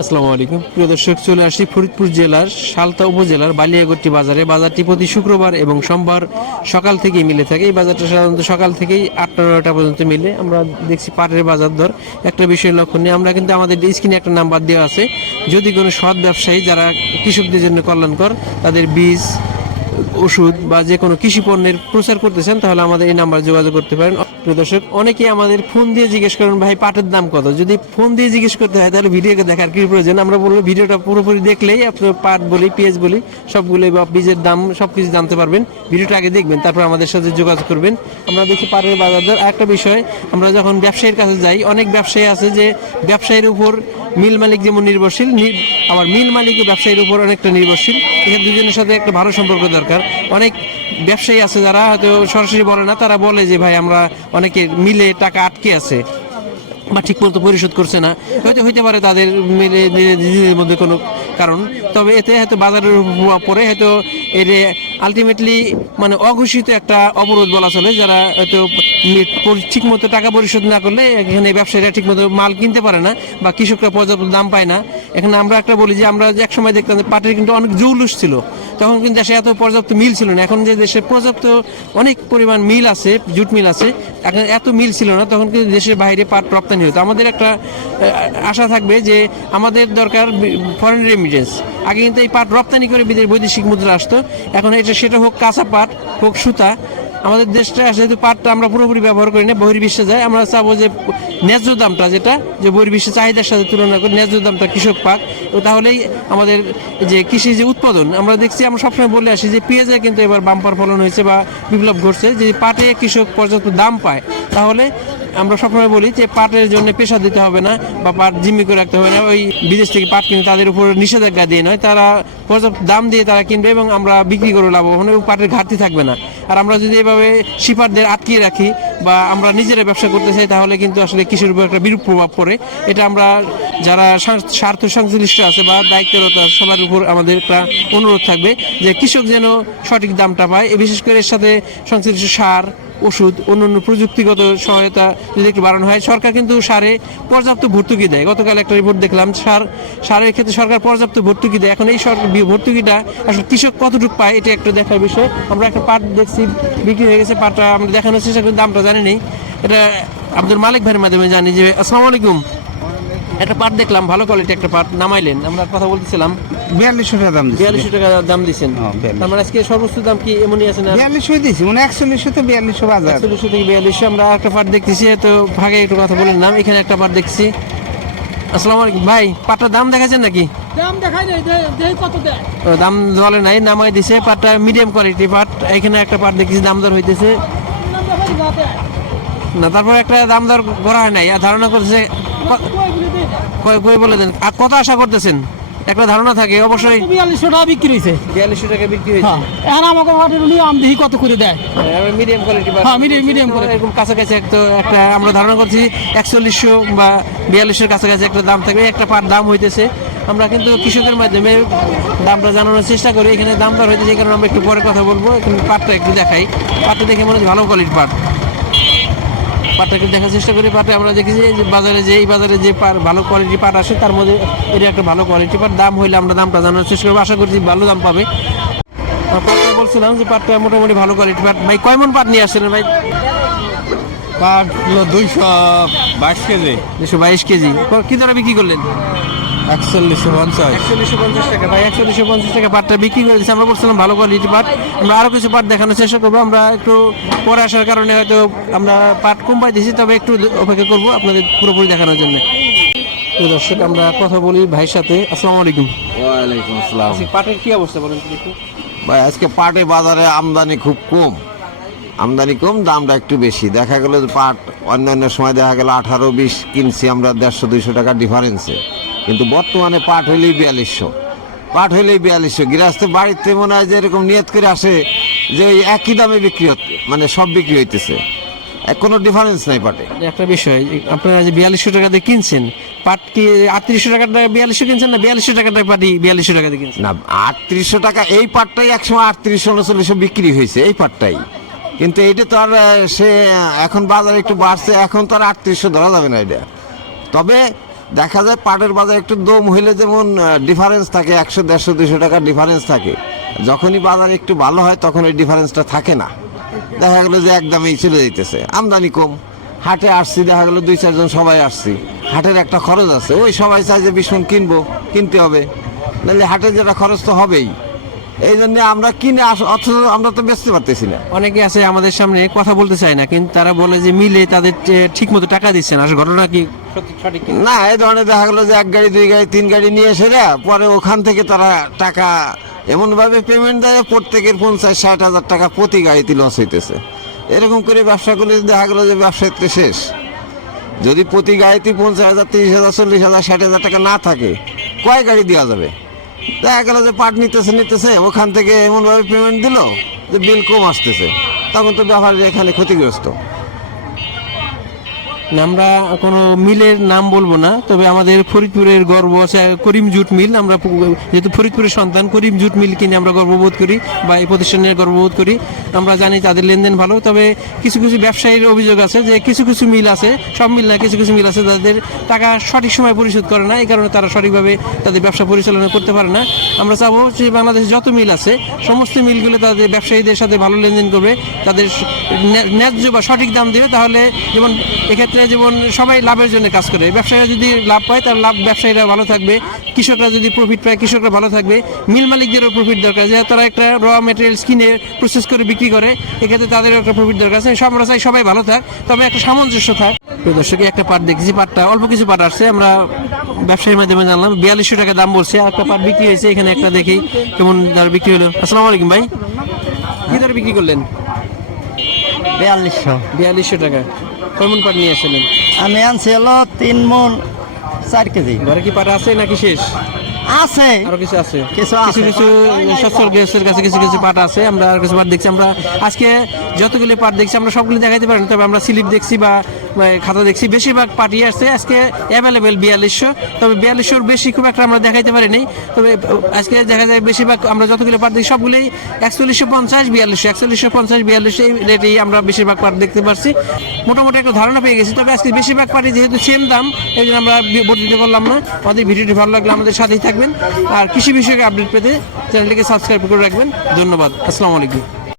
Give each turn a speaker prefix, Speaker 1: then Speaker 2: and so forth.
Speaker 1: আসসালামু আলাইকুম। প্রিয় দর্শক, চলে আসি ফরিদপুর জেলার সালতা উপজেলার বালিয়াগট্টি বাজারে। বাজারটি প্রতি শুক্রবার এবং সোমবার সকাল থেকেই মিলে থাকে। এই বাজারটা সাধারণত সকাল থেকেই আটটা, নয়টা পর্যন্ত মিলে। আমরা দেখছি পাটের বাজার দর। একটা বিষয় নিয়ে আমরা কিন্তু আমাদের স্ক্রিনে একটা নাম্বার দেওয়া আছে। যদি কোনো সৎ ব্যবসায়ী যারা কৃষকদের জন্য কল্যাণকর, তাদের বীজ ওষুধ বা যে কোনো কৃষি পণ্যের প্রচার করতে চান তাহলে আমাদের এই নাম্বার যোগাযোগ করতে পারেন। প্রিয় দর্শক, অনেকেই আমাদের ফোন দিয়ে জিজ্ঞেস করেন, ভাই, পাটের দাম কত? যদি ফোন দিয়ে জিজ্ঞেস করতে হয়, তাহলে ভিডিওকে দেখার কি প্রয়োজন? আমরা বলব, ভিডিওটা পুরোপুরি দেখলেই আপনার পাট বলি, পেঁয়াজ বলি, সবগুলোই বা বীজের দাম, সবকিছু জানতে পারবেন। ভিডিওটা আগে দেখবেন, তারপর আমাদের সাথে যোগাযোগ করবেন। আমরা দেখি পাটের বাজার দর একটা বিষয়, আমরা যখন ব্যবসায়ীর কাছে যাই, অনেক ব্যবসায়ী আছে যে ব্যবসায়ীর উপর মিল মালিক যেমন নির্ভরশীল আবার মিল মালিক ব্যবসায়ীর উপর অনেকটা নির্ভরশীল। এখানে দুজনের সাথে একটা ভালো সম্পর্ক দরকার। অনেক ব্যবসায়ী আছে যারা হয়তো সরাসরি বলে না, তারা বলে যে, ভাই, আমরা অনেকে মিলে টাকা আটকে আছে বা ঠিক মতো পরিশোধ করছে না। হয়তো হইতে পারে তাদের মিলে নিজেদের মধ্যে কোনো কারণ। তবে এতে হয়তো বাজারের পড়ে হয়তো এর আলটিমেটলি মানে অঘোষিত একটা অবরোধ বলা চলে, যারা হয়তো ঠিক মতো টাকা পরিশোধ না করলে এখানে ব্যবসায়ীরা ঠিক মতো মাল কিনতে পারে না বা কৃষকরা পর্যাপ্ত দাম পায় না। এখানে আমরা একটা বলি যে, আমরা যে এক সময় দেখতাম যে, পাটের কিন্তু অনেক জৌলুস ছিল। তখন কিন্তু দেশে এত পর্যাপ্ত মিল ছিল না। এখন যে দেশে পর্যাপ্ত অনেক পরিমাণ মিল আছে, জুট মিল আছে, এখন এত মিল ছিল না, তখন কিন্তু দেশের বাইরে পাট রপ্তানি হতো। আমাদের একটা আশা থাকবে যে আমাদের দরকার ফরেন রেমিটেন্স আগে কিন্তু এই পাট রপ্তানি করে বিদেশ বৈদেশিক মুদ্রা আসতো, এখন এটা সেটা হোক কাঁচা পাট, হোক সুতা আমাদের দেশটা যেহেতু পাটটা আমরা পুরোপুরি ব্যবহার করি না, বহির্বিশ্বে যায়, আমরা চাবো যে ন্যায্য দামটা যেটা, যে বহির্বিশ্বে চাহিদার সাথে তুলনা করে ন্যায্য দামটা কৃষক পাক। তাহলেই আমাদের যে কৃষি যে উৎপাদন, আমরা দেখছি, আমরা সবসময় বলে আসি যে পেঁয়াজে কিন্তু এবার বাম্পার ফলন হয়েছে বা বিপ্লব ঘটছে। যে পাটে কৃষক পর্যাপ্ত দাম পায়, তাহলে আমরা সবসময় বলি যে পাটের জন্য পেশা দিতে হবে না বা পাট জিম্মি করে রাখতে হবে না। ওই বিদেশ থেকে পাট কিনে তাদের উপর নিষেধাজ্ঞা দিয়ে নয়, তারা পর্যাপ্ত দাম দিয়ে তারা কিনবে এবং আমরা বিক্রি করে লাভবান এবং পাটের ঘাটতি থাকবে না। আর আমরা যদি এভাবে শিপারদের আটকিয়ে রাখি বা আমরা নিজেরা ব্যবসা করতে চাই, তাহলে কিন্তু আসলে কৃষির উপর একটা বিরূপ প্রভাব পড়ে। এটা আমরা যারা স্বার্থ সংশ্লিষ্ট আছে বা দায়িত্বরত সবার উপর আমাদের একটা অনুরোধ থাকবে যে কৃষক যেন সঠিক দামটা পায়। বিশেষ করে এর সাথে সংশ্লিষ্ট সার, ওষুধ, অন্যান্য প্রযুক্তিগত সহায়তা যদি একটু বাড়ানো হয়, সরকার কিন্তু সারে পর্যাপ্ত ভর্তুকি দেয়। গতকাল একটা রিপোর্ট দেখলাম, সার, সারের ক্ষেত্রে সরকার পর্যাপ্ত ভর্তুকি দেয়। এখন এই সরকার ভর্তুকিটা আসলে কৃষক কতটুকু পায়, এটা একটা দেখার বিষয়। আমরা একটা পাট দেখছি, বিক্রি হয়ে গেছে, পাটটা আমরা দেখানোর চেষ্টা করি, দামটা নেই এটা আব্দুল মালিক ভাইয়ের মাধ্যমে জানি যে আসসালামু আলাইকুম। একটা পাট দেখলাম ভালো কোয়ালিটি একটা পাট নামাইলেন। আমরা কথা বলতেছিলাম
Speaker 2: বিয়াল্লিশশো টাকা দাম
Speaker 1: বিয়াল্লিশশো টাকা দাম দিচ্ছেন।
Speaker 2: হ্যাঁ,
Speaker 1: তার মানে আজকে সর্বোচ্চ দাম কি এমনই আছে না?
Speaker 2: বিয়াল্লিশশো দিচ্ছি মানে একচল্লিশশো তো বিয়াল্লিশশো বাজার।
Speaker 1: একচল্লিশশো থেকে বিয়াল্লিশশো আমরা একটা পাট দেখতেছি তো ভাগে একটু কথা বলে নাম। এখানে একটা পাট দেখছি আসসালামু আলাইকুম। ভাই পাটটার দাম দেখাচ্ছেন নাকি?
Speaker 3: দাম দেখাই নাই দেই কত দেয়?
Speaker 1: দাম বলে নাই নামাই দিছে। পাটটা মিডিয়াম কোয়ালিটি পাট। এখানে একটা পাট দেখতেছি দাম দর হইতেছে।
Speaker 3: না
Speaker 1: তারপর একটা দাম দর করা হয় নাই ধারণা করছে
Speaker 3: কই বলে
Speaker 1: কয় বলে দেন? আর কত আশা করতেছেন? একটা ধারণা থাকে অবশ্যই।
Speaker 3: বিয়াল্লিশশো টাকা বিক্রি হয়েছে।
Speaker 1: বিয়াল্লিশশো টাকা বিক্রি হয়েছে।
Speaker 3: হ্যাঁ এখন আমাকে উনি আম দেখি কত করে দেয়।
Speaker 1: মিডিয়াম কোয়ালিটি
Speaker 3: হ্যাঁ, medium- medium quality।
Speaker 1: এরকম কাছাকাছি একটা একটা আমরা ধারণা করছি একচল্লিশশো বা বিয়াল্লিশের কাছাকাছি একটা দাম থাকবে। একটা পাট দাম হইতেছে আমরা কিন্তু কৃষকের মাধ্যমে দামটা জানানোর চেষ্টা করি। এখানে দাম হয়েছে এই কারণে আমরা একটু পরে কথা বলব। এখানে পাটটা একটু দেখাই। পাটটা দেখে মনে হচ্ছে ভালো কোয়ালিটির পাট। পাটটা একটু দেখার চেষ্টা করি। পাটে আমরা দেখেছি যে বাজারে যে এই বাজারে যে পাট ভালো কোয়ালিটি পাট আসে তার মধ্যে এটা একটা ভালো কোয়ালিটি পাট। দাম হইলে আমরা দামটা জানানোর চেষ্টা করব। আশা করছি ভালো দাম পাবে। পাটটা বলছিলাম যে পাটটা মোটামুটি ভালো কোয়ালিটি পাট। ভাই কয় মন পাট নিয়ে আসছেন ভাই?
Speaker 2: পাট দুইশো বাইশ কেজি।
Speaker 1: দুশো বাইশ কেজি। ক- কি দরে বিক্রি করলেন?
Speaker 2: একচল্লিশশো পঞ্চাশ।
Speaker 1: একচল্লিশশো পঞ্চাশ টাকা। ভাই একচল্লিশশো পঞ্চাশ টাকা পাটটা বিক্রি করে দিচ্ছি আমরা বলছিলাম ভালো কোয়ালিটি পাট। আমরা আরও কিছু পাট দেখানোর চেষ্টা করব। আমরা একটু পরে আসার কারণে হয়তো আমরা পাট কম পাই দিয়েছি তবে একটু অপেক্ষা করব আপনাদের পুরোপুরি দেখানোর জন্য। প্রিয় দর্শক আমরা কথা বলি ভাইয়ের সাথে। আসসালামু আলাইকুম।
Speaker 4: ওয়ালাইকুম আসসালাম।
Speaker 1: পাটের কি অবস্থা বলেন তো
Speaker 4: ভাই আজকে পাটে বাজারে আমদানি খুব কম। আমদানি কম দামটা একটু বেশি। দেখা গেল যে পাট অন্যান্য সময় দেখা গেল আঠারো বিশ কিনছি আমরা দেড়শো দুইশো টাকা ডিফারেন্সে কিন্তু বর্তমানে পাট হইলেই বিয়াল্লিশশো। পাট হইলেই বিয়াল্লিশশো। গৃহস্থ বাড়িতে মনে হয় যে এরকম নিয়ত করে আসে যে ওই একই দামে বিক্রি হতে মানে সব বিক্রি হইতেছে। কোনো ডিফারেন্স নাই পাটে।
Speaker 1: একটা বিষয়। আপনারা যে বিয়াল্লিশশো টাকা দিয়ে কিনছেন পাট কি আটত্রিশশো টাকা বিয়াল্লিশশো কিনছেন না বিয়াল্লিশশো টাকাটা পাটি বিয়াল্লিশশো টাকা দিয়ে কিনছেন?
Speaker 4: না আটত্রিশশো টাকা এই পাটটাই একসময় আটত্রিশশো উনচল্লিশশো বিক্রি হয়েছে এই পাটটাই। কিন্তু এটা তো আর সে এখন বাজারে একটু বাড়ছে, এখন তো আর আটত্রিশশো ধরা যাবে না এটা। তবে দেখা যায় পাটের বাজার একটু দম হইলে যেমন ডিফারেন্স থাকে, একশো, দেড়শো দুশো টাকার ডিফারেন্স থাকে। যখনই বাজার একটু ভালো হয়, তখন ওই ডিফারেন্সটা থাকে না। দেখা গেলো যে একদমই চলে যাইতেছে, আমদানি কম। হাটে আসছি, দেখা গেলো দুই, চারজন সবাই আসছি। হাটের একটা খরচ আছে, ওই সবাই চাই যে বিস্কুট কিনবো, কিনতে হবে। নাহলে হাটের যেটা খরচ তো হবেই। এই জন্য আমরা কিনে আস অথচ আমরা তো বেচতে পারতেছি না।
Speaker 1: অনেকে আছে আমাদের সামনে কথা বলতে চায় না কিন্তু তারা বলে যে মিলে তাদের ঠিক মতো টাকা দিচ্ছে না। আসলে ঘটনা কি?
Speaker 4: না এই ধরনের দেখা গেলো যে এক গাড়ি দুই গাড়ি তিন গাড়ি নিয়ে এসে পরে ওখান থেকে তারা টাকা এমনভাবে পেমেন্ট দেয় প্রত্যেকের পঞ্চাশ ষাট হাজার টাকা প্রতি গাড়িতে লস হইতেছে। এরকম করে ব্যবসা করলে দেখা গেলো যে ব্যবসা শেষ। যদি প্রতি গাড়িতে পঞ্চাশ হাজার তিরিশ হাজার চল্লিশ হাজার ষাট হাজার টাকা না থাকে কয় গাড়ি দেওয়া যাবে? দেখা গেল যে পাট নিতেছে নিতেছে, ওখান থেকে এমনভাবে পেমেন্ট দিল যে বিল কম আসতেছে। তখন তো ব্যাপারী এখানে ক্ষতিগ্রস্ত।
Speaker 1: আমরা কোনো মিলের নাম বলব না, তবে আমাদের ফরিদপুরের গর্ব আছে, করিম জুট মিল। আমরা যেহেতু ফরিদপুরের সন্তান, করিম জুট মিল কিনে আমরা গর্ববোধ করি বা এই প্রতিষ্ঠানে গর্ববোধ করি। আমরা জানি তাদের লেনদেন ভালো, তবে কিছু কিছু ব্যবসায়ীর অভিযোগ আছে যে কিছু কিছু মিল আছে, সব মিল না, কিছু কিছু মিল আছে তাদের টাকা সঠিক সময় পরিশোধ করে না, এই কারণে তারা সঠিকভাবে তাদের ব্যবসা পরিচালনা করতে পারে না। আমরা চাবো যে বাংলাদেশে যত মিল আছে, সমস্ত মিলগুলো তাদের ব্যবসায়ীদের সাথে ভালো লেনদেন করবে, তাদের ন্যায্য বা সঠিক দাম দেবে, তাহলে যেমন এক্ষেত্রে যেমন সবাই লাভের জন্য কাজ করে ব্যবসায়ীরা যদি লাভ পায় তাহলে লাভ ব্যবসায়ীরা ভালো থাকবে কৃষকরা যদি প্রফিট পায় কৃষকরা ভালো থাকবে মিল মালিকদেরও প্রফিট দরকার যেহেতু তারা একটা র মেটেরিয়ালস কিনে প্রসেস করে বিক্রি করে এক্ষেত্রে তাদেরও একটা প্রফিট দরকার আছে। সব আমরা চাই সবাই ভালো থাক তবে একটা সামঞ্জস্য থাক। দর্শক একটা পাট দেখেছি পাটটা অল্প কিছু পাট আসছে আমরা ব্যবসায়ীর মাধ্যমে জানলাম বিয়াল্লিশশো টাকা দাম বলছে একটা পাট বিক্রি হয়েছে এখানে একটা দেখি কেমন দর বিক্রি হলো। আসসালামু আলাইকুম ভাই। কি দরে বিক্রি করলেন?
Speaker 5: বিয়াল্লিশশো।
Speaker 1: বিয়াল্লিশশো টাকা। কেমন পাট নিয়ে আসছিলেন?
Speaker 5: আমি আনছি হলো তিন মন চার কেজি।
Speaker 1: ঘরে কি পাট আছে নাকি শেষ?
Speaker 5: আছে।
Speaker 1: আরও কিছু আছে?
Speaker 5: কিছু।
Speaker 1: কিছু কিছু সচ্ছল গ্যাসের কাছে কিছু কিছু পাট আছে আমরা আর কিছু পাট দেখছি। আমরা আজকে যতগুলি পাট দেখছি আমরা সবগুলো দেখাইতে পারি তবে আমরা স্লিপ দেখছি বা খাতা দেখছি। বেশিরভাগ পার্টি আসছে। আজকে অ্যাভেলেবেল বিয়াল্লিশশো। তবে বিয়াল্লিশশোর বেশি খুব একটা আমরা দেখাইতে পারি নাই তবে আজকে দেখা যায় বেশিরভাগ আমরা যতগুলো পাট দেখি সবগুলোই একচল্লিশশো পঞ্চাশ, বিয়াল্লিশশো, একচল্লিশশো পঞ্চাশ, বিয়াল্লিশশো, এই রেটেই আমরা বেশিরভাগ পাট দেখতে পারছি। মোটামুটি একটা ধারণা পেয়ে গেছি। তবে আজকে বেশিরভাগ পার্টি যেহেতু সেম দাম, এই জন্য আমরা বর্ধিত করলাম না। আমাদের ভিডিওটি ভালো লাগলে আমাদের সাথেই থাকবেন। আর কৃষি বিষয়ক আপডেট পেতে চ্যানেলটিকে সাবস্ক্রাইব করে রাখবেন। ধন্যবাদ। আসসালামু আলাইকুম।